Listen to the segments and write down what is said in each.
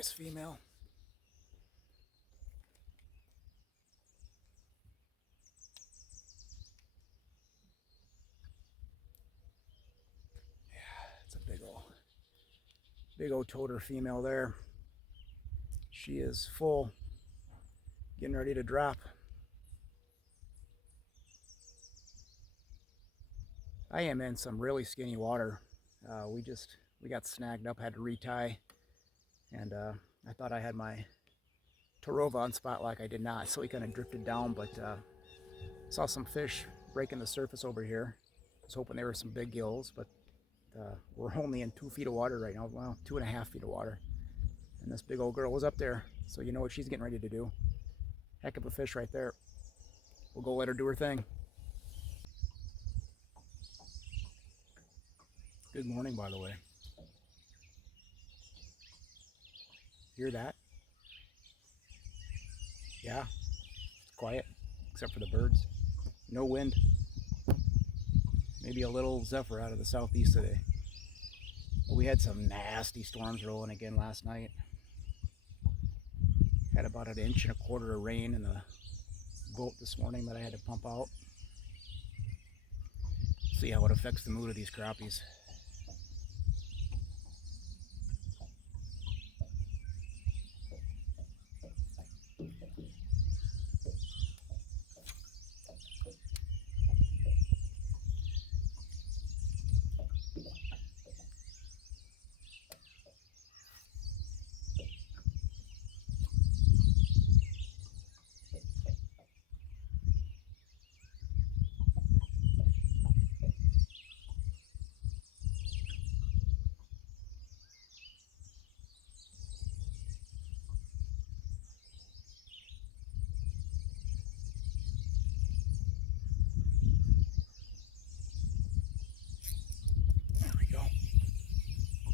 Nice female. Yeah, it's a big old toter female there. She is full, getting ready to drop. I am in some really skinny water. We got snagged up, had to retie, and I thought I had my Tarova on spot like I did not, so he kind of drifted down, but saw some fish breaking the surface over here. I was hoping there were some big gills, but we're only in 2 feet of water right now, well, 2.5 feet of water. And this big old girl was up there, so you know what she's getting ready to do. Heck of a fish right there. We'll go let her do her thing. Good morning, by the way. Hear that? Yeah, it's quiet, except for the birds. No wind. Maybe a little zephyr out of the southeast today. But we had some nasty storms rolling again last night. Had about 1.25 inches of rain in the boat this morning that I had to pump out. See how it affects the mood of these crappies.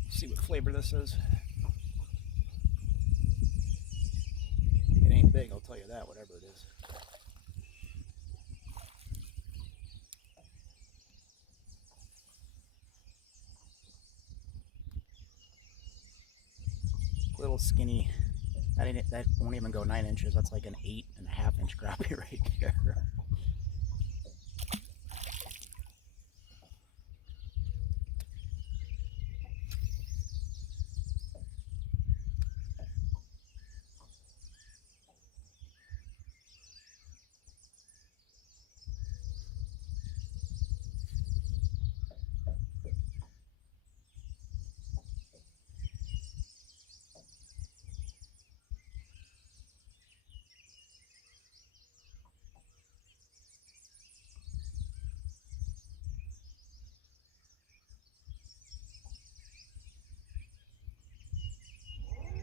See what flavor this is. It ain't big, I'll tell you that, whatever it is. Little skinny. That won't even go 9 inches. That's like an 8.5 inch crappie right there.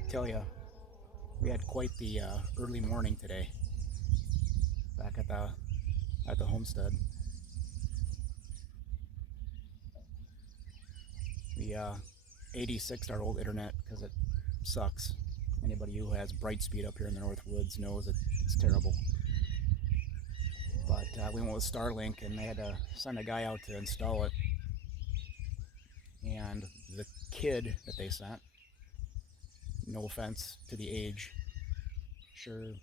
Tell you, we had quite the early morning today back at the homestead. We 86'd our old internet because it sucks. Anybody who has Brightspeed up here in the North Woods knows it's terrible. But we went with Starlink, and they had to send a guy out to install it. And the kid that they sent, no offense to the age, sure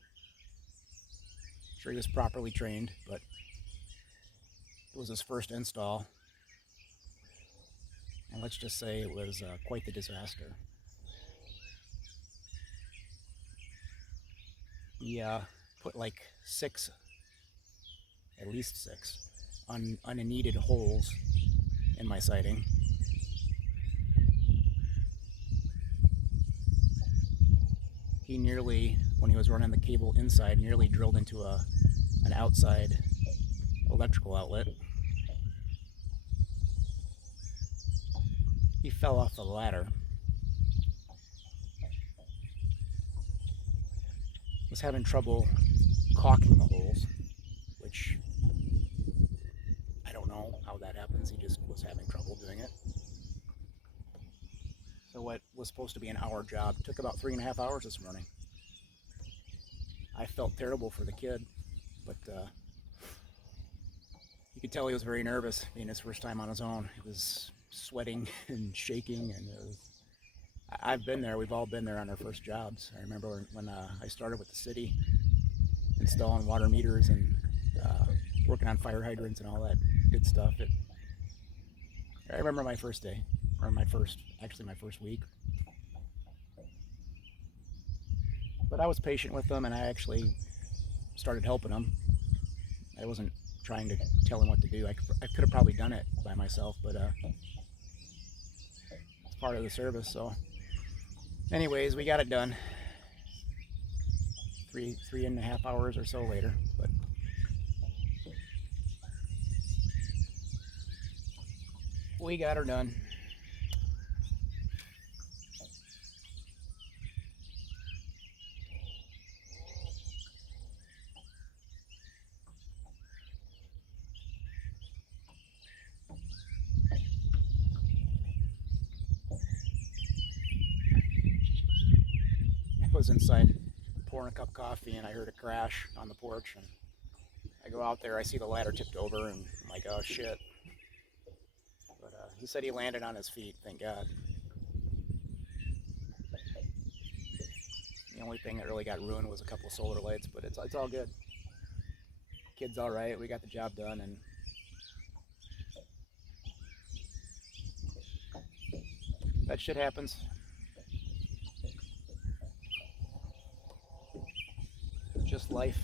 he was properly trained, but it was his first install, and let's just say it was quite the disaster. He put like at least six unneeded holes in my siding. He nearly, when he was running the cable inside, nearly drilled into an outside electrical outlet. He fell off the ladder. Was having trouble caulking the holes, which I don't know how that happens. He just was having trouble doing it. So what was supposed to be an hour job took about 3.5 hours this morning. I felt terrible for the kid, but you could tell he was very nervous, being his first time on his own. He was sweating and shaking, and I've been there. We've all been there on our first jobs. I remember when I started with the city, installing water meters and working on fire hydrants and all that good stuff. I remember my first day, or my first week. But I was patient with them, and I actually started helping them. I wasn't trying to tell them what to do. I could have probably done it by myself, but it's part of the service. So, anyways, we got it done. Three and a half hours or so later, but we got her done. I was inside pouring a cup of coffee and I heard a crash on the porch, and I go out there, I see the ladder tipped over, and I'm like, oh shit. But he said he landed on his feet, thank God. The only thing that really got ruined was a couple of solar lights, but it's all good. Kid's all right. We got the job done, and that shit happens. Just life.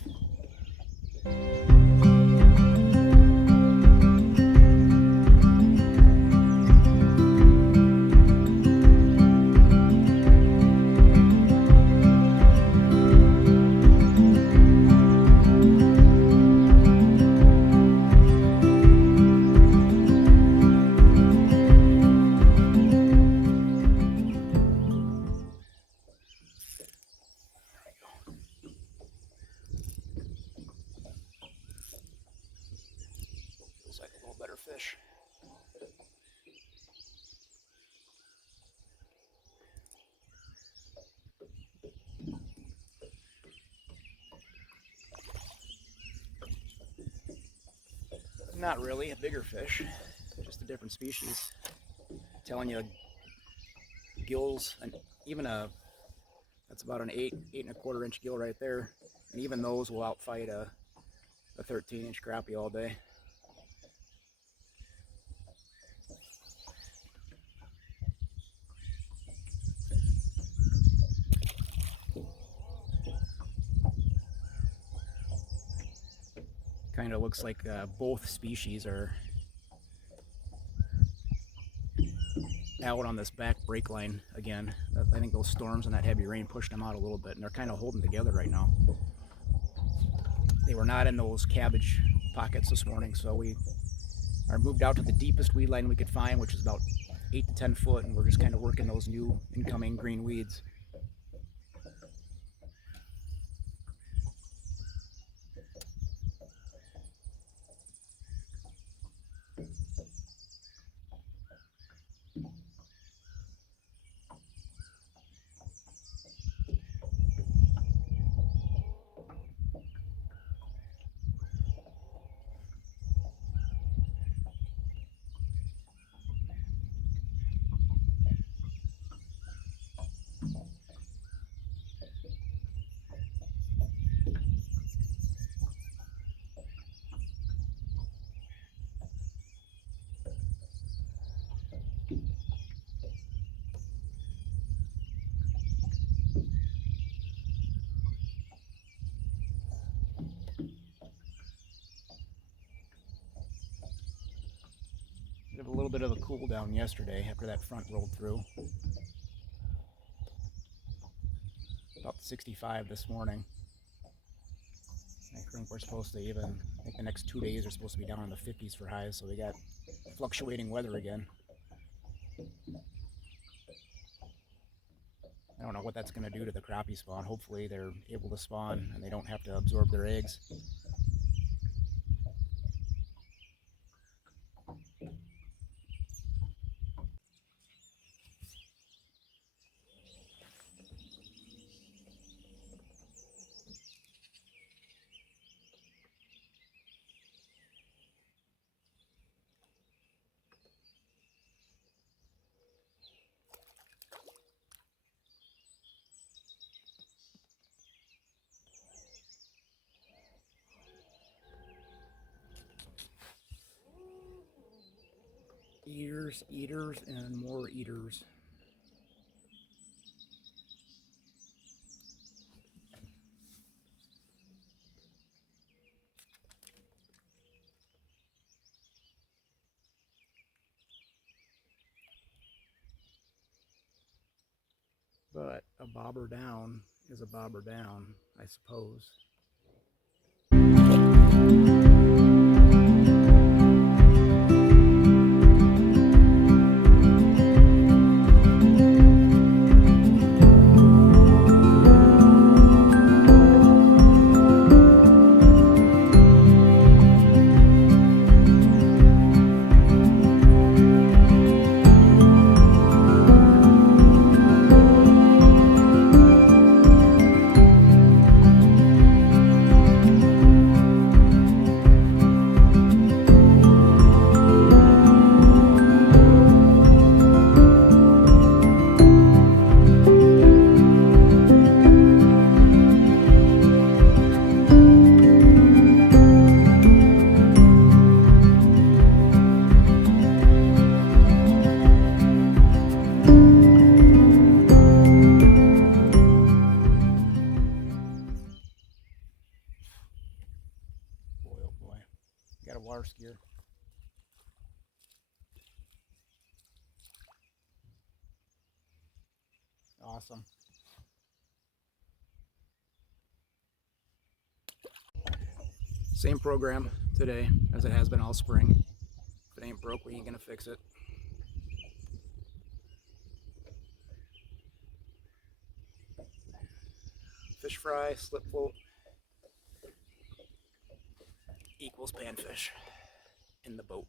Feels like a little better fish. Not really, a bigger fish, just a different species. I'm telling you, gills, and even that's about an 8.25 inch gill right there, and even those will outfight a 13-inch crappie all day. Kind of looks like both species are out on this back break line again. I think those storms and that heavy rain pushed them out a little bit, and they're kind of holding together right now. They were not in those cabbage pockets this morning, so we are moved out to the deepest weed line we could find, which is about 8 to 10 foot, and we're just kind of working those new incoming green weeds. We have a little bit of a cool down yesterday after that front rolled through. About 65 this morning. I think we're supposed to I think the next 2 days are supposed to be down in the 50s for highs, so we got fluctuating weather again. I don't know what that's going to do to the crappie spawn. Hopefully they're able to spawn and they don't have to absorb their eggs. Eaters, eaters, and more eaters. But a bobber down is a bobber down, I suppose. Got a water skier. Awesome. Same program today as it has been all spring. If it ain't broke, we ain't gonna fix it. Fish fry, slip float equals panfish in the boat.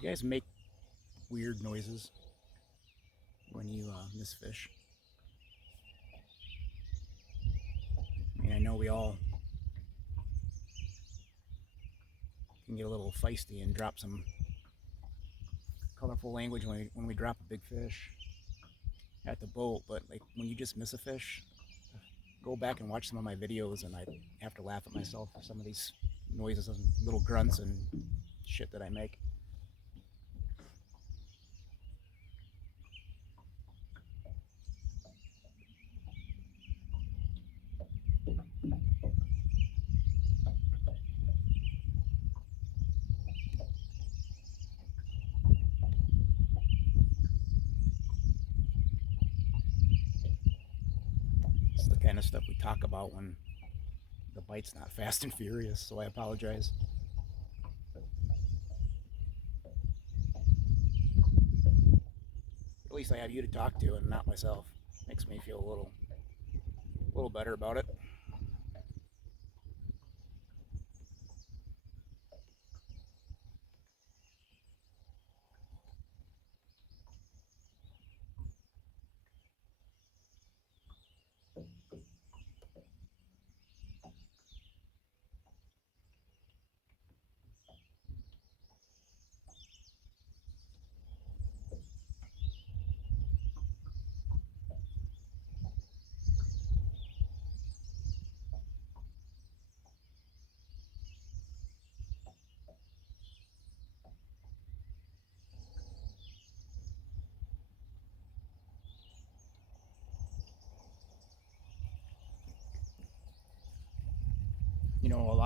You guys make weird noises when you miss fish. I mean, I know we all can get a little feisty and drop some colorful language when we drop a big fish at the boat, but like when you just miss a fish, go back and watch some of my videos and I have to laugh at myself for some of these noises and little grunts and shit that I make. It's the kind of stuff we talk about when the bite's not fast and furious, so I apologize. At least I have you to talk to and not myself. Makes me feel a little better about it.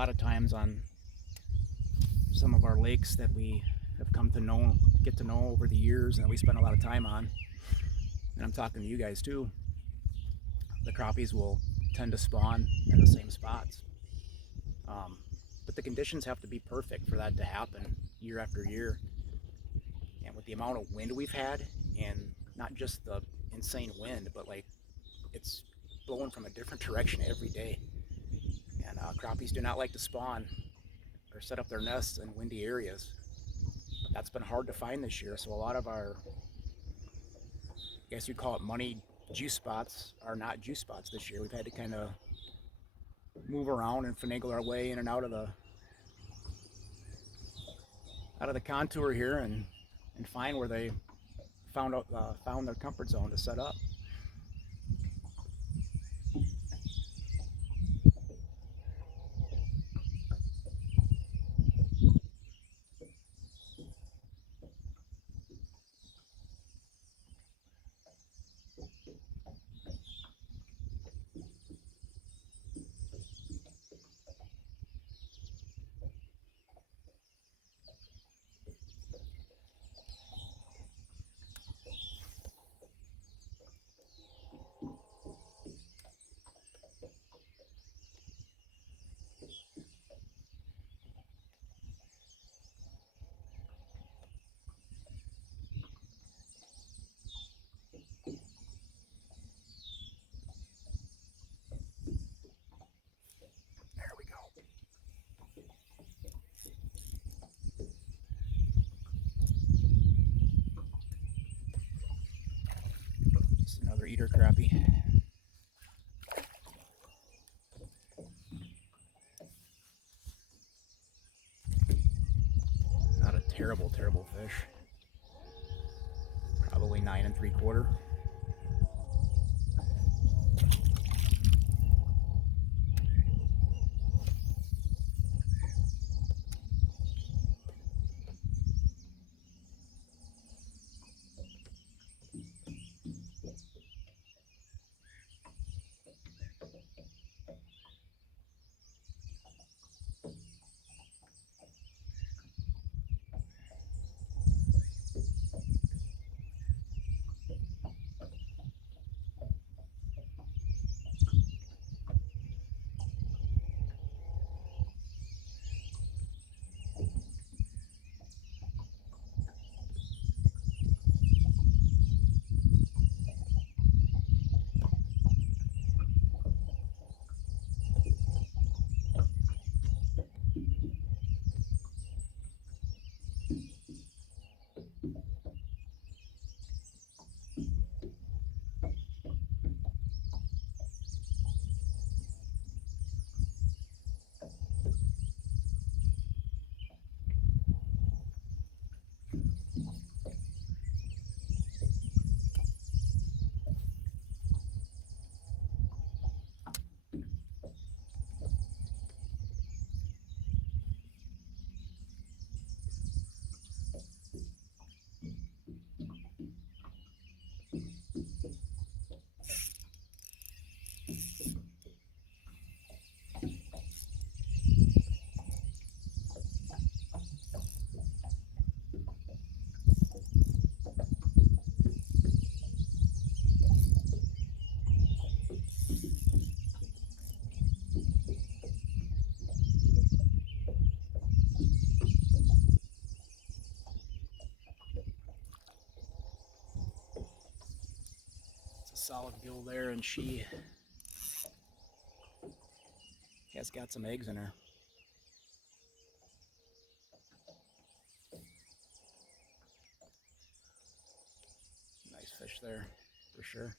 lot of times on some of our lakes that we have come to get to know over the years, and we spend a lot of time on, and I'm talking to you guys too, the crappies will tend to spawn in the same spots. But the conditions have to be perfect for that to happen year after year. And with the amount of wind we've had, and not just the insane wind, but like it's blowing from a different direction every day. And crappies do not like to spawn or set up their nests in windy areas. That's been hard to find this year, so a lot of our, I guess you'd call it money juice spots, are not juice spots this year. We've had to kind of move around and finagle our way in and out of the contour here, and find where they found their comfort zone to set up. Another eater crappie. Not a terrible fish. Probably 9 3/4. Solid gill there, and she has got some eggs in her. Nice fish there, for sure.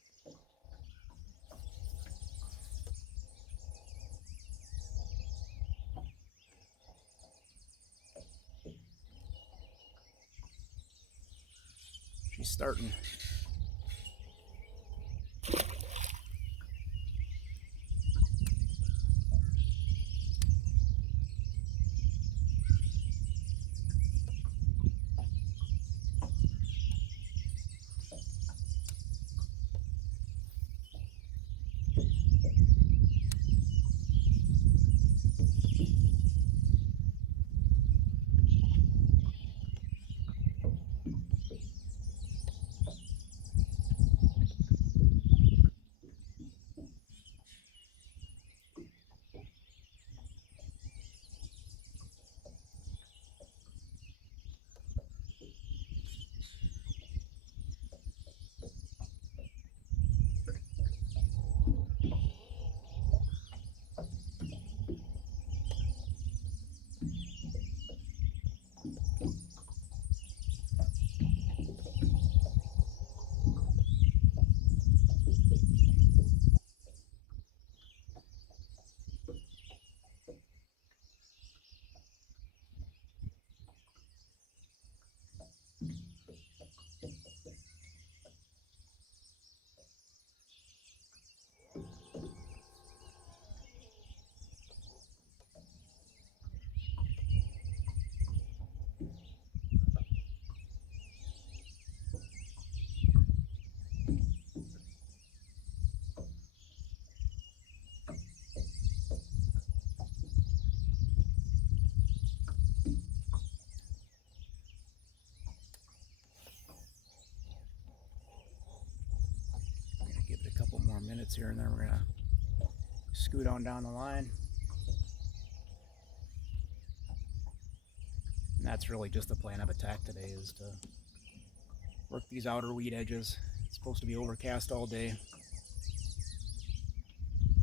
She's starting. spots here, and then we're gonna scoot on down the line. And that's really just the plan of attack today, is to work these outer weed edges. It's supposed to be overcast all day.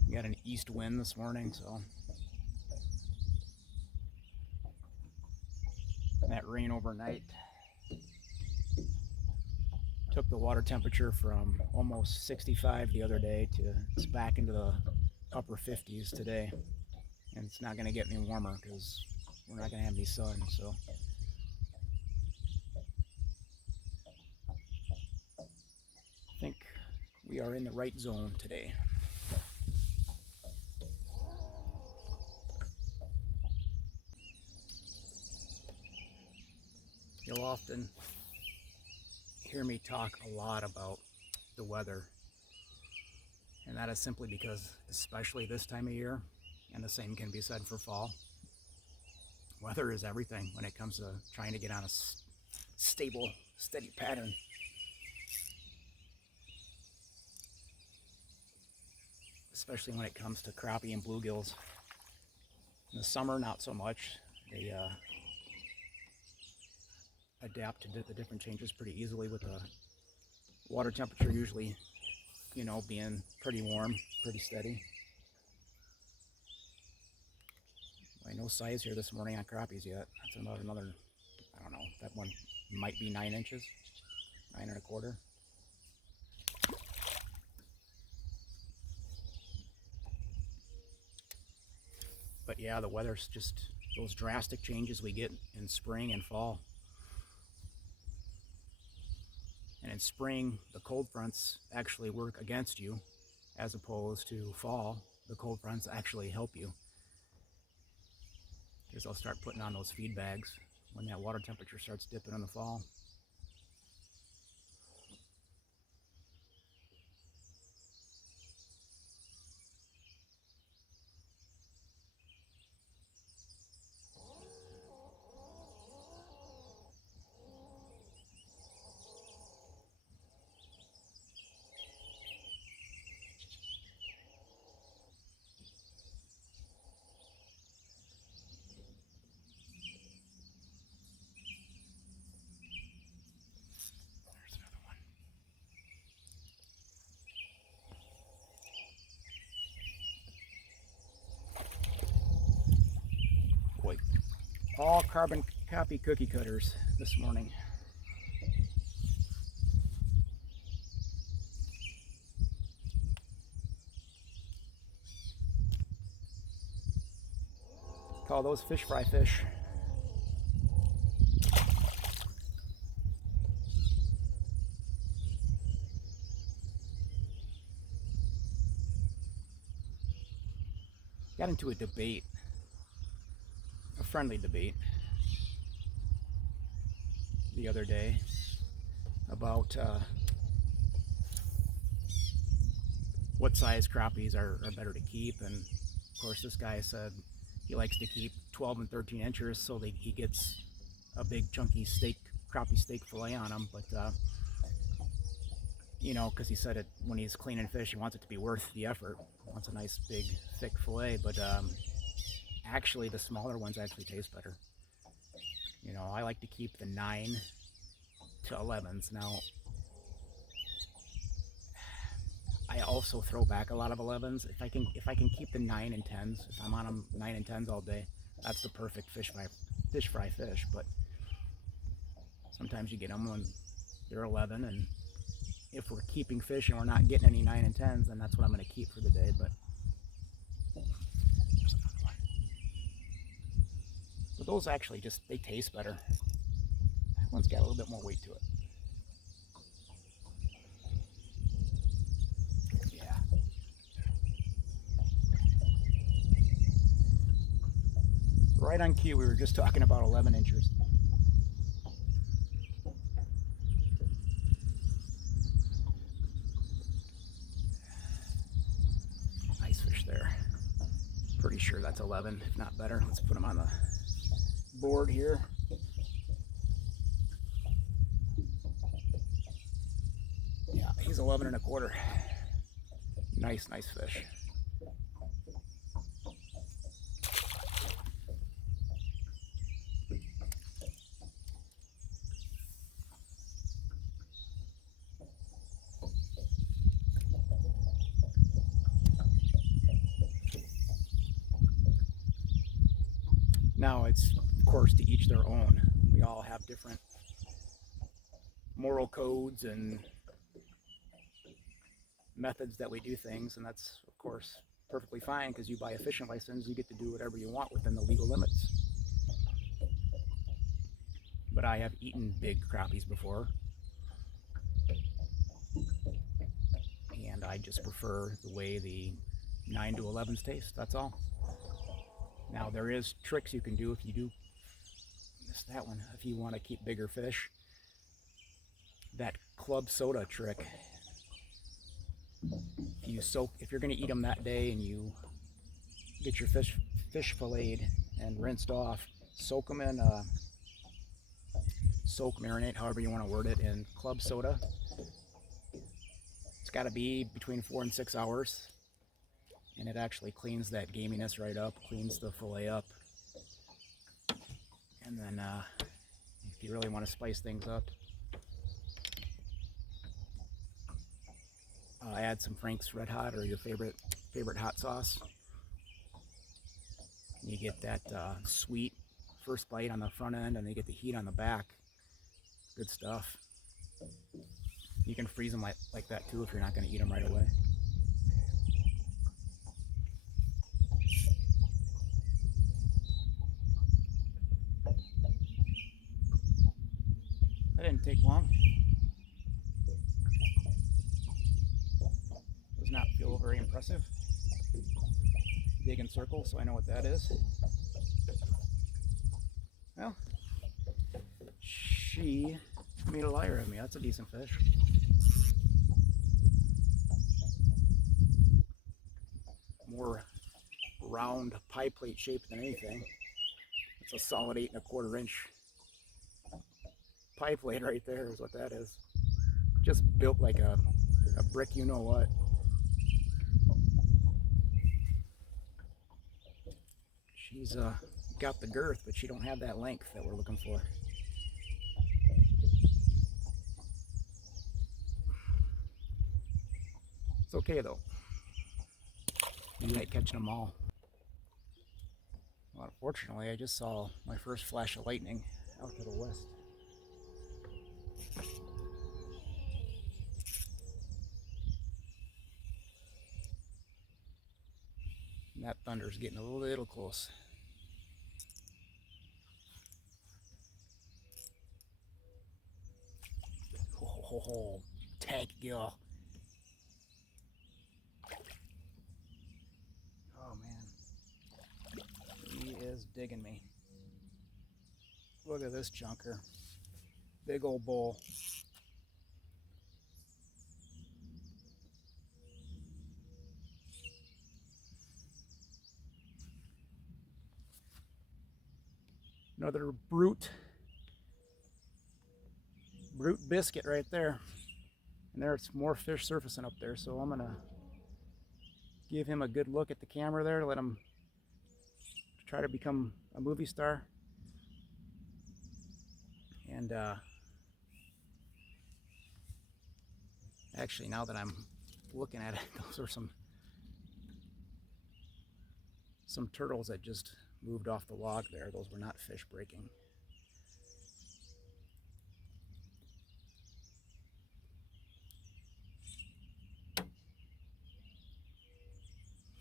We got an east wind this morning, so that rain overnight took the water temperature from almost 65 the other day to it's back into the upper 50s today, and it's not going to get any warmer because we're not going to have any sun. So I think we are in the right zone today. You'll often hear me talk a lot about the weather, and that is simply because, especially this time of year, and the same can be said for fall, weather is everything when it comes to trying to get on a stable, steady pattern. Especially when it comes to crappie and bluegills. In the summer, not so much. They adapt to the different changes pretty easily with the water temperature usually, you know, being pretty warm, pretty steady. No size here this morning on crappies yet. That's about another, I don't know, that one might be 9 inches, 9 1/4. But yeah, the weather's just those drastic changes we get in spring and fall. And in spring, the cold fronts actually work against you, as opposed to fall, the cold fronts actually help you. Because I'll start putting on those feed bags when that water temperature starts dipping in the fall. Boy, all carbon copy cookie cutters this morning. Call those fish fry fish. Got into a debate, a friendly debate, the other day about what size crappies are better to keep. And of course, this guy said he likes to keep 12 and 13 inches so that he gets a big chunky steak, crappie steak fillet on him. But you know, because he said it when he's cleaning fish, he wants it to be worth the effort. He wants a nice big thick fillet. But actually, the smaller ones actually taste better. You know, I like to keep the 9 to 11s. Now, I also throw back a lot of 11s. If I can keep the 9 and 10s, if I'm on them 9 and 10s all day, that's the perfect fish fry fish. But sometimes you get them when they're 11, and if we're keeping fish and we're not getting any 9 and 10s, then that's what I'm going to keep for the day. But there's another one. But those actually just, they taste better. That one's got a little bit more weight to it. Yeah. Right on cue, we were just talking about 11 inches. Nice fish there. Pretty sure that's 11, if not better. Let's put them on the board here. Yeah, he's 11 1/4. Nice fish. Now it's, of course, to each their own. We all have different moral codes and methods that we do things, and that's, of course, perfectly fine, because you buy a fishing license, you get to do whatever you want within the legal limits. But I have eaten big crappies before, and I just prefer the way the 9 to 11s taste, that's all. Now there is tricks you can do if you do miss that one, if you want to keep bigger fish. That club soda trick. If you're going to eat them that day and you get your fish filleted and rinsed off, soak, marinate, however you want to word it, in club soda. It's got to be between 4 and 6 hours. And it actually cleans that gaminess right up, cleans the fillet up. And then if you really want to spice things up, add some Frank's Red Hot or your favorite hot sauce. You get that sweet first bite on the front end, and you get the heat on the back. Good stuff. You can freeze them like that too if you're not going to eat them right away. That didn't take long. Does not feel very impressive. Dig in circles, so I know what that is. Well, she made a liar of me. That's a decent fish. More round pie plate shape than anything. It's a solid 8 1/4 inch pie plate right there is what that is. Just built like a brick, you know what. She's got the girth, but she don't have that length that we're looking for. It's okay though. You like catching them all. Well, unfortunately, I just saw my first flash of lightning out to the west. And that thunder's getting a little close. Oh, tag gill. Oh man, he is digging me. Look at this chunker. Big old bull. Another brute biscuit right there. And there's more fish surfacing up there, so I'm gonna give him a good look at the camera there, let him try to become a movie star. And actually, now that I'm looking at it, those are some turtles that just moved off the log there. Those were not fish breaking.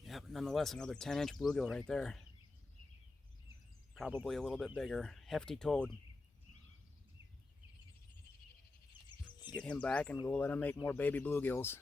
Yeah, but nonetheless, another 10-inch bluegill right there. Probably a little bit bigger. Hefty toad. Get him back and we'll let him make more baby bluegills.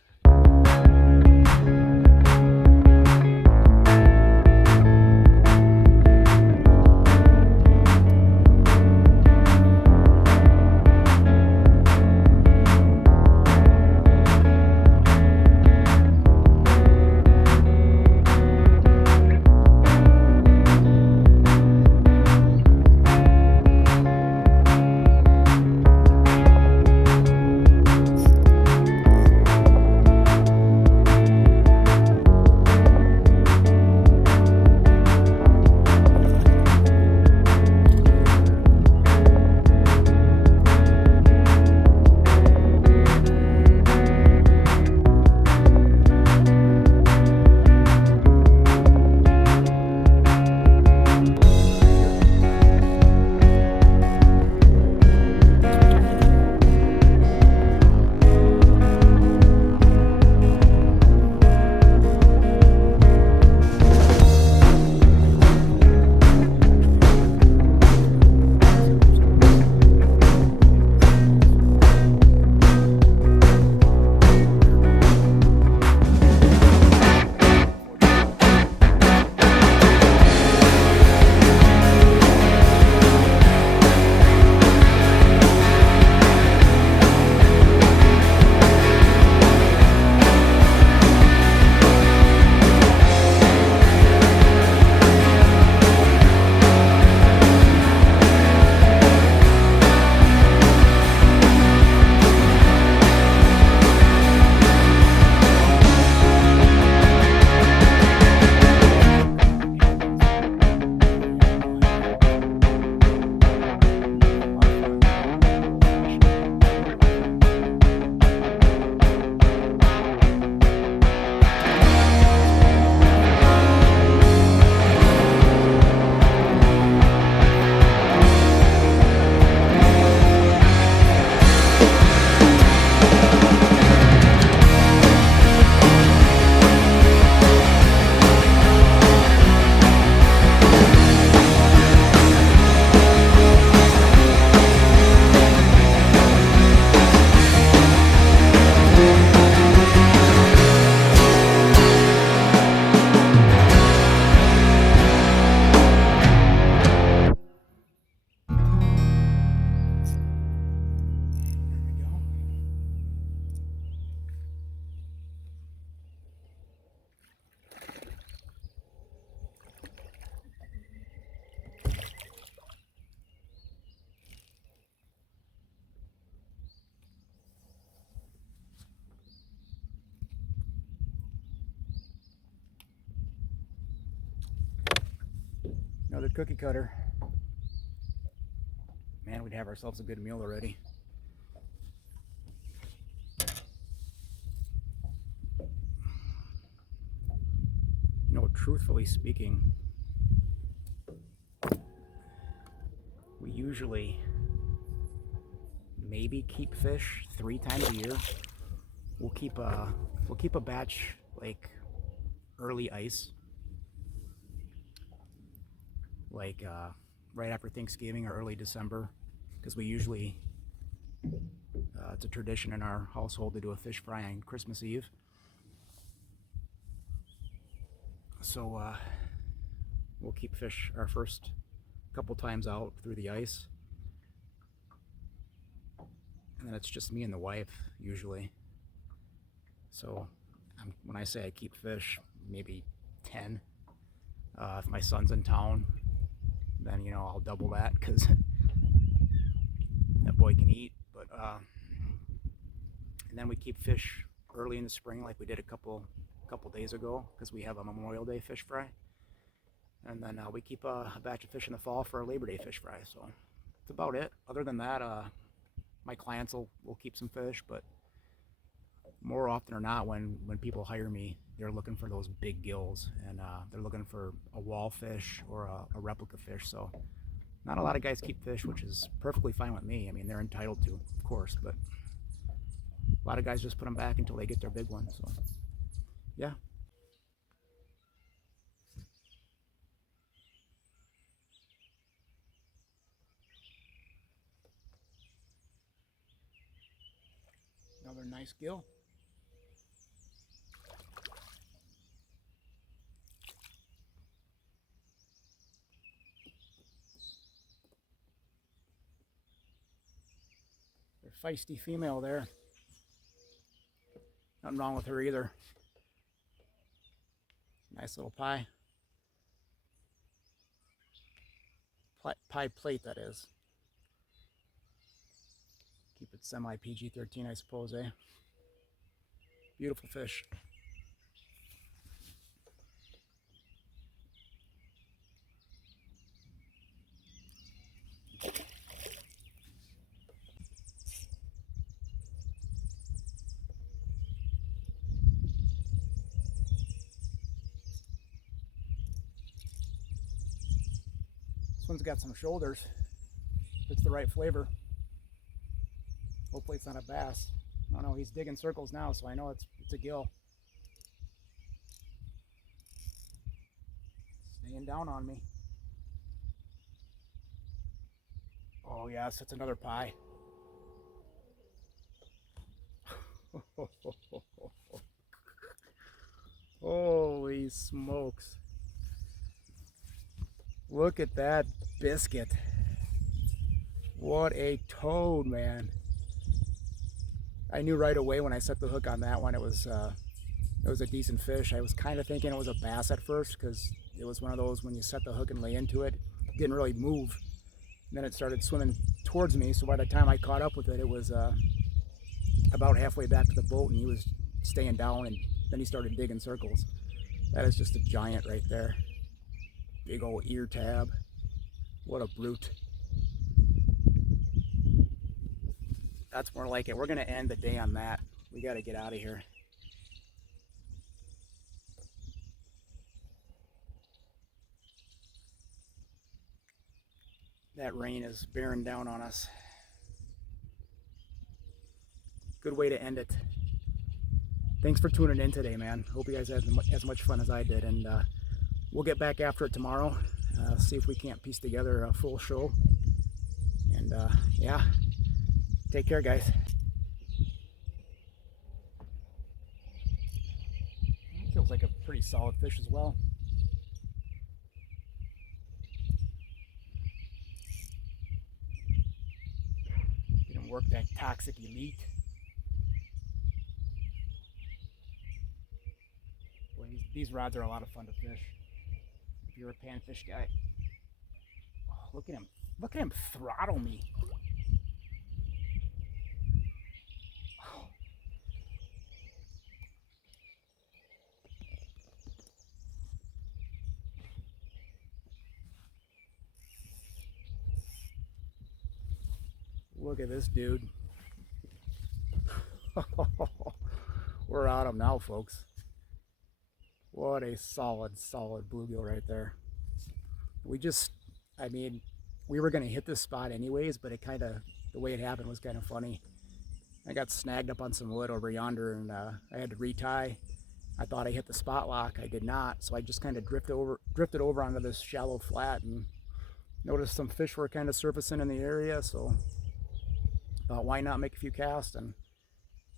Another cookie cutter. Man, we'd have ourselves a good meal already. You know, truthfully speaking, we usually maybe keep fish 3 times a year. We'll keep a batch like early ice, like right after Thanksgiving or early December, because we usually it's a tradition in our household to do a fish fry on Christmas Eve. So we'll keep fish our first couple times out through the ice, and then it's just me and the wife usually. So when I say I keep fish, maybe 10. If my son's in town, then you know I'll double that because that boy can eat. But and then we keep fish early in the spring, like we did a couple days ago, because we have a Memorial Day fish fry. And then we keep a batch of fish in the fall for a Labor Day fish fry. So that's about it. Other than that, my clients will keep some fish, but more often or not, when people hire me, they're looking for those big gills, and they're looking for a wall fish or a replica fish. So not a lot of guys keep fish, which is perfectly fine with me. I mean, they're entitled to, of course, but a lot of guys just put them back until they get their big one. So yeah. Another nice gill. Feisty female there. Nothing wrong with her either. Nice little pie. Pie plate, that is. Keep it semi PG-13, I suppose, eh? Beautiful fish. This one's got some shoulders. It's the right flavor. Hopefully it's not a bass. I don't know, he's digging circles now, so I know it's a gill. Staying down on me. Oh yes, it's another pie. Holy smokes. Look at that biscuit. What a toad, man. I knew right away when I set the hook on that one it was a decent fish. I was kind of thinking it was a bass at first, because it was one of those when you set the hook and lay into it, it didn't really move. And then it started swimming towards me, so by the time I caught up with it, it was about halfway back to the boat, and he was staying down, and then he started digging circles. That is just a giant right there. Big old ear tab. What a brute. That's more like it. We're going to end the day on that. We got to get out of here. That rain is bearing down on us. Good way to end it. Thanks for tuning in today, man. Hope you guys had as much fun as I did, and we'll get back after it tomorrow. See if we can't piece together a full show. And yeah, take care, guys. Feels like a pretty solid fish as well. Didn't work that toxic elite. Boy, these rods are a lot of fun to fish. If you're a panfish guy. Oh, look at him. Look at him throttle me. Look at this dude. We're on him now, folks. What a solid bluegill right there. I mean, we were going to hit this spot anyways, but the way it happened was kind of funny. I got snagged up on some wood over yonder, and I had to retie. I thought I hit the spot lock. I did not, so I just kind of drifted over onto this shallow flat and noticed some fish were kind of surfacing in the area, so thought why not make a few casts. And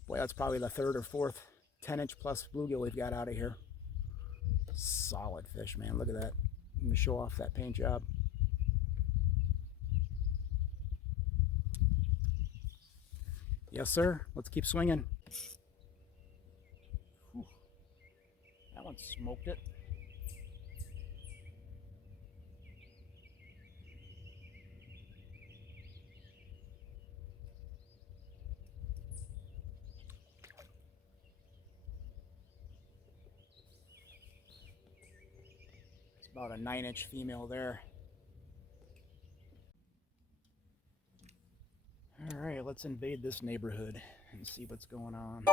boy, that's probably the third or fourth 10-inch plus bluegill we've got out of here. Solid fish, man. Look at that. I'm going to show off that paint job. Yes, sir. Let's keep swinging. Whew. That one smoked it. It's about a 9-inch female there. All right, let's invade this neighborhood and see what's going on.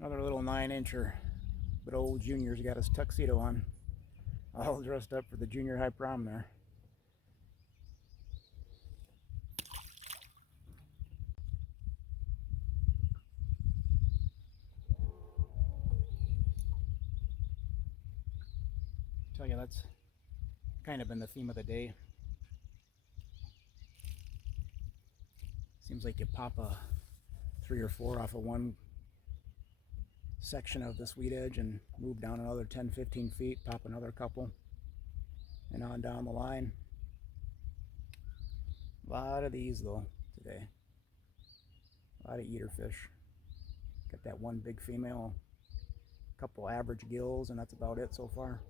Another little 9-incher, but old Junior's got his tuxedo on, all dressed up for the junior high prom there. I tell you, that's kind of been the theme of the day. Seems like you pop a 3 or 4 off of one section of this weed edge and move down another 10-15 feet, pop another couple, and on down the line. A lot of these though today. A lot of eater fish. Got that one big female, a couple average gills, and that's about it so far.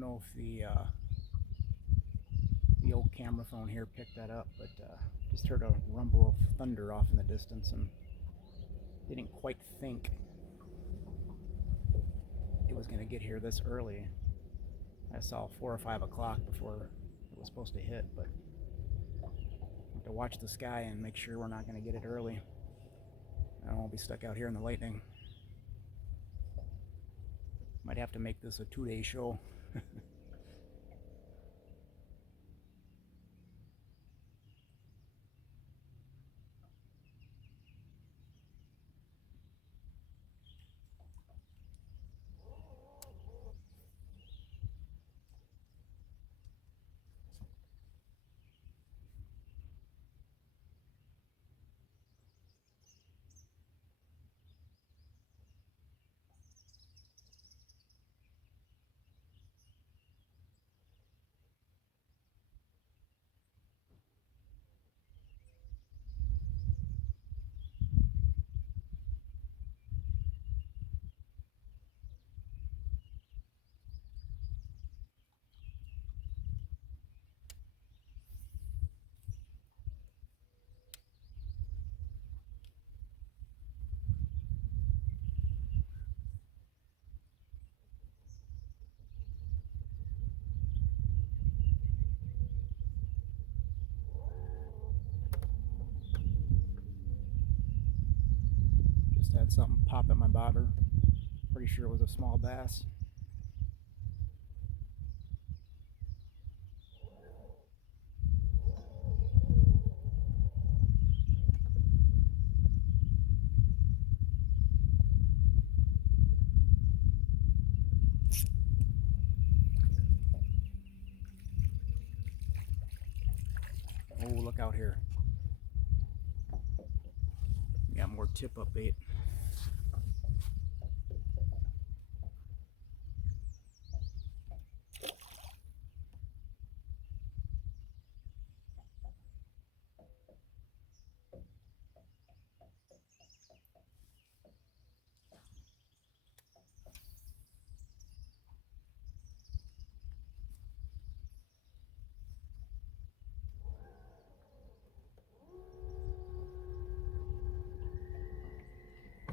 don't know if the old camera phone here picked that up, but just heard a rumble of thunder off in the distance and didn't quite think it was going to get here this early. I saw 4 or 5 o'clock before it was supposed to hit, but I have to watch the sky and make sure we're not going to get it early. I won't be stuck out here in the lightning. Might have to make this a 2-day show. Just had something pop at my bobber. Pretty sure it was a small bass. Oh, look out here. Got more tip-up bait.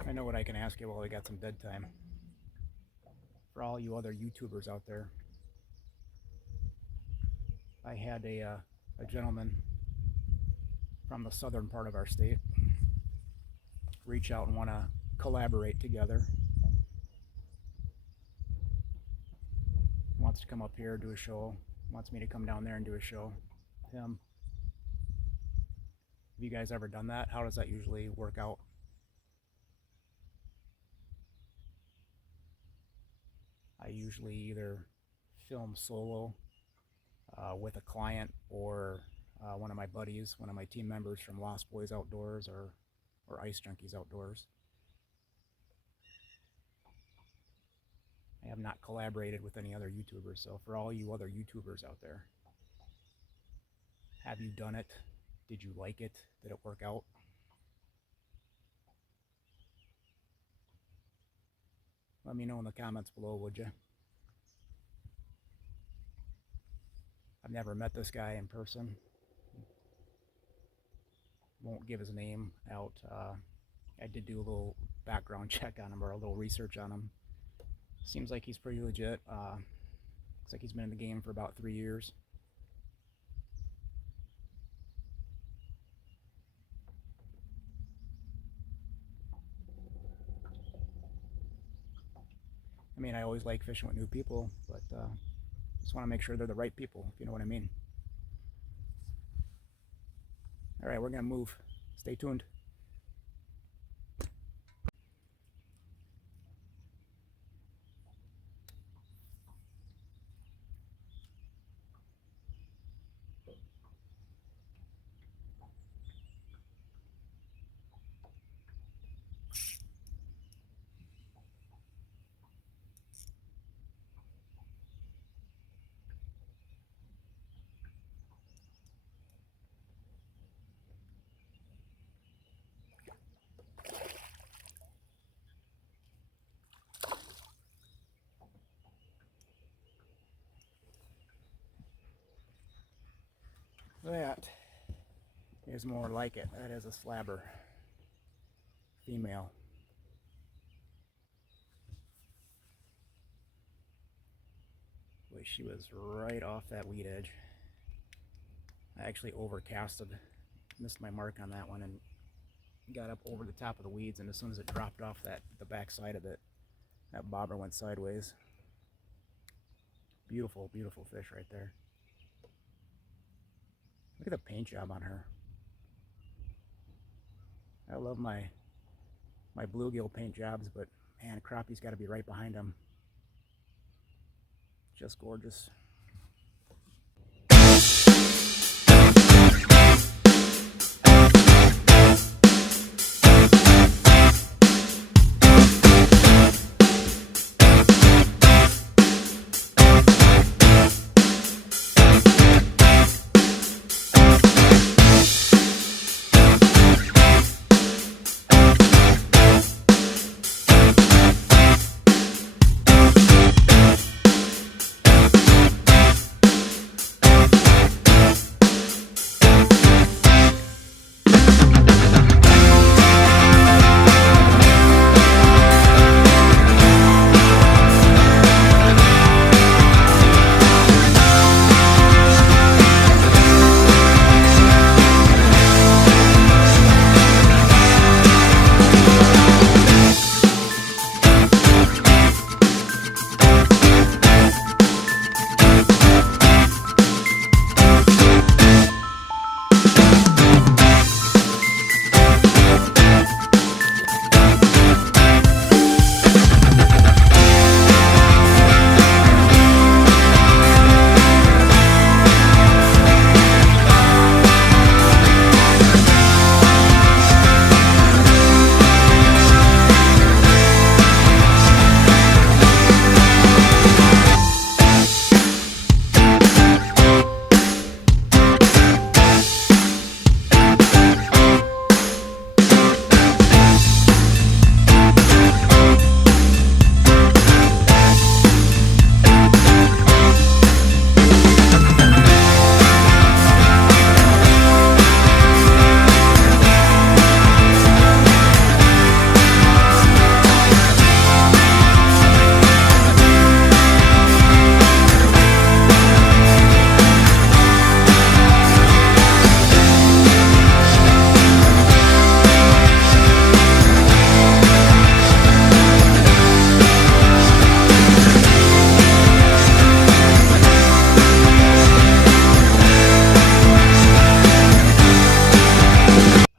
I know what I can ask you while we got some dead time. For all you other YouTubers out there, I had a gentleman from the southern part of our state reach out and want to collaborate together. Wants to come up here, do a show. Wants me to come down there and do a show. Him. Have you guys ever done that? How does that usually work out? I usually either film solo with a client or one of my buddies, one of my team members from Lost Boys Outdoors or Ice Junkies Outdoors. I have not collaborated with any other YouTubers, so for all you other YouTubers out there, have you done it? Did you like it? Did it work out? Let me know in the comments below, would you? I've never met this guy in person. Won't give his name out. I did do a little background check on him, or a little research on him. Seems like he's pretty legit. Looks like he's been in the game for about 3 years. I mean, I always like fishing with new people, but just want to make sure they're the right people, if you know what I mean. All right, we're going to move. Stay tuned. That is more like it. That is a slabber female. Boy, she was right off that weed edge. I actually overcasted, missed my mark on that one, and got up over the top of the weeds, and as soon as it dropped off the back side of it, that bobber went sideways. Beautiful, beautiful fish right there. Look at the paint job on her. I love my bluegill paint jobs, but man, crappie's got to be right behind them. Just gorgeous.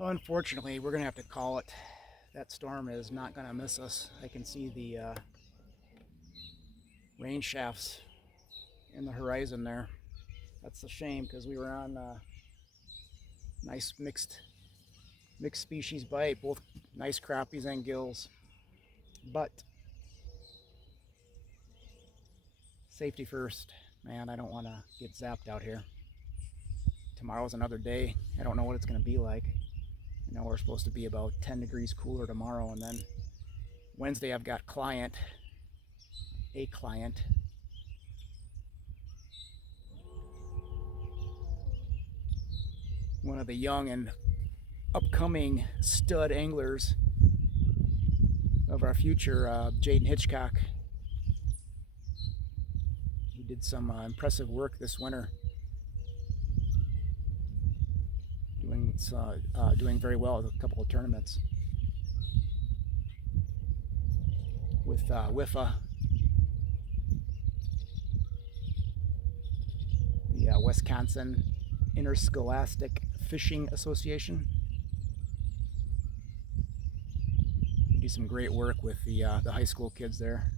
Unfortunately, we're going to have to call it. That storm is not going to miss us. I can see the rain shafts in the horizon there. That's a shame because we were on nice mixed species bite, both nice crappies and gills. But safety first, man. I don't want to get zapped out here. Tomorrow's another day. I don't know what it's going to be like. You know, we're supposed to be about 10 degrees cooler tomorrow, and then Wednesday I've got a client, one of the young and upcoming stud anglers of our future, Jaden Hitchcock. He did some impressive work this winter. Doing very well at a couple of tournaments with WIFA, the Wisconsin Interscholastic Fishing Association. We do some great work with the high school kids there.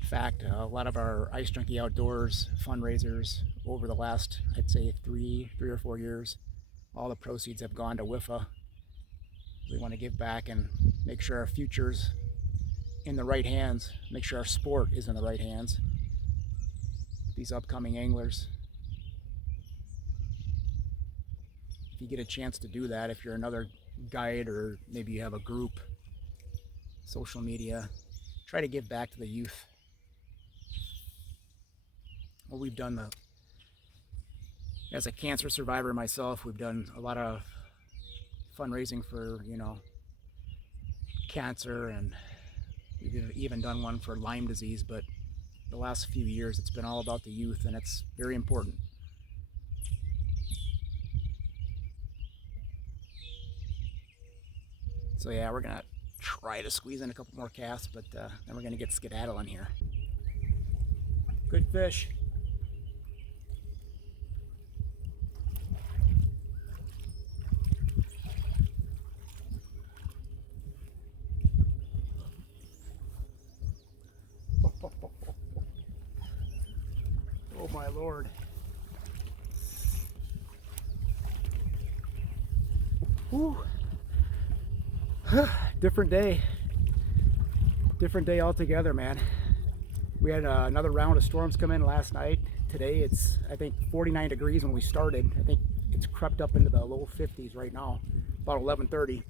In fact, a lot of our Ice Junkie Outdoors fundraisers over the last, I'd say, three or 4 years, all the proceeds have gone to WIFA. We want to give back and make sure our future's in the right hands, make sure our sport is in the right hands. These upcoming anglers. If you get a chance to do that, if you're another guide or maybe you have a group, social media, try to give back to the youth. Well, we've done As a cancer survivor myself, we've done a lot of fundraising for, you know, cancer, and we've even done one for Lyme disease, but the last few years it's been all about the youth, and it's very important. So yeah, we're gonna try to squeeze in a couple more casts, but then we're gonna get skedaddle in here. Good fish. Oh my Lord. Whew. Different day altogether, man. We had another round of storms come in last night. Today it's, I think, 49 degrees when we started. I think it's crept up into the low 50s right now, about 11:30.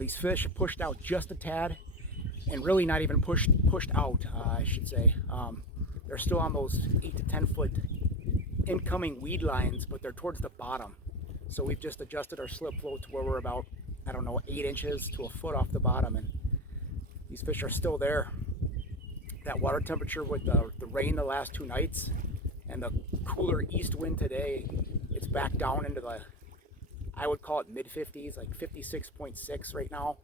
These fish are pushed out just a tad, and really not even pushed out, I should say. They're still on those 8 to 10 foot incoming weed lines, but they're towards the bottom. So we've just adjusted our slip float to where we're about, I don't know, 8 inches to a foot off the bottom, and these fish are still there. That water temperature with the rain the last 2 nights and the cooler east wind today, it's back down into the, I would call it mid 50s, like 56.6 right now.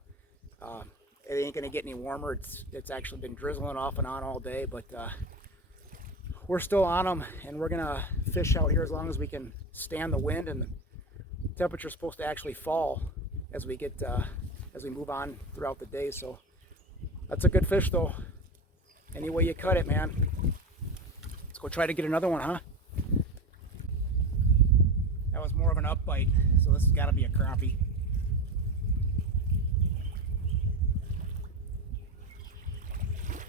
It ain't gonna get any warmer. It's actually been drizzling off and on all day, but we're still on them, and we're gonna fish out here as long as we can stand the wind, and the temperature's supposed to actually fall as we get as we move on throughout the day. So that's a good fish though. Any way you cut it, man. Let's go try to get another one, huh? That was more of an up bite, so this has got to be a crappie.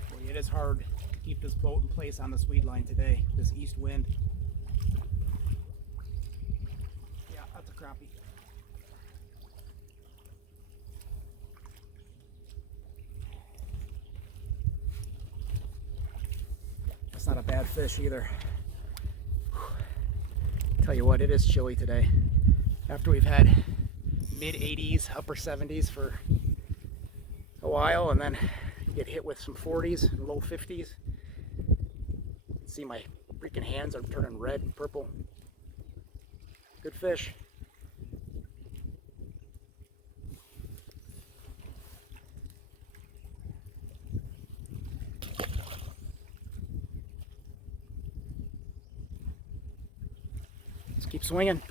Boy, it is hard to keep this boat in place on this weed line today, this east wind. Yeah, that's a crappie. That's not a bad fish either. Tell you what, it is chilly today. After we've had mid 80s, upper 70s for a while, and then get hit with some 40s and low 50s. See, my freaking hands are turning red and purple. Good fish. Keep swinging.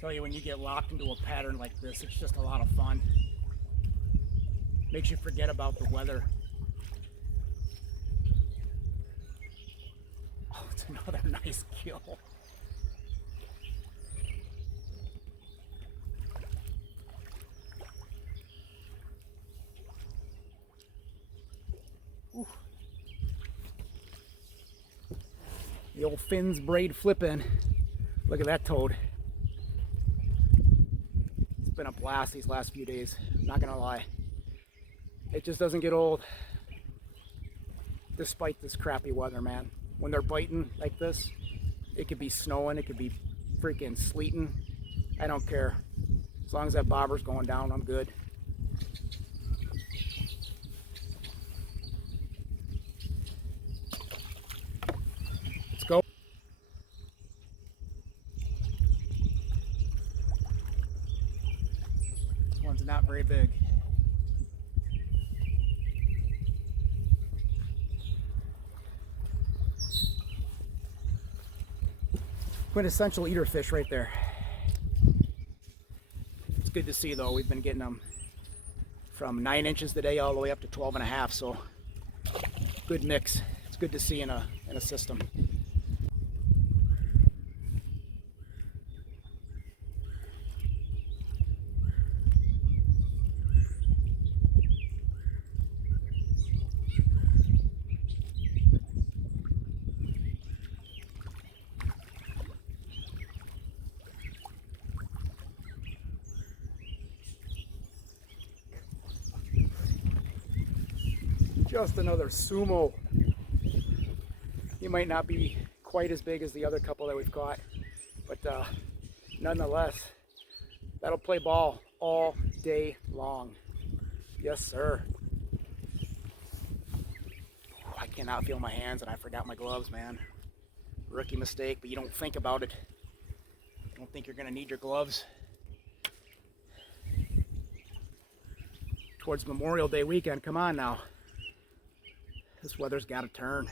Tell you, when you get locked into a pattern like this, it's just a lot of fun. Makes you forget about the weather. Oh, it's another nice kill. Ooh. The old fins braid flipping. Look at that toad. It's been a blast these last few days, I'm not gonna lie. It just doesn't get old, despite this crappy weather, man. When they're biting like this, it could be snowing, it could be freaking sleeting. I don't care. As long as that bobber's going down, I'm good. Let's go. This one's not very big. Quintessential eater fish right there. It's good to see though. We've been getting them from 9 inches today all the way up to 12.5, so good mix. It's good to see in a system. Just another sumo. He might not be quite as big as the other couple that we've caught, but nonetheless, that'll play ball all day long. Yes, sir. I cannot feel my hands, and I forgot my gloves, man. Rookie mistake, but you don't think about it. You don't think you're gonna need your gloves towards Memorial Day weekend. Come on now. This weather's got to turn.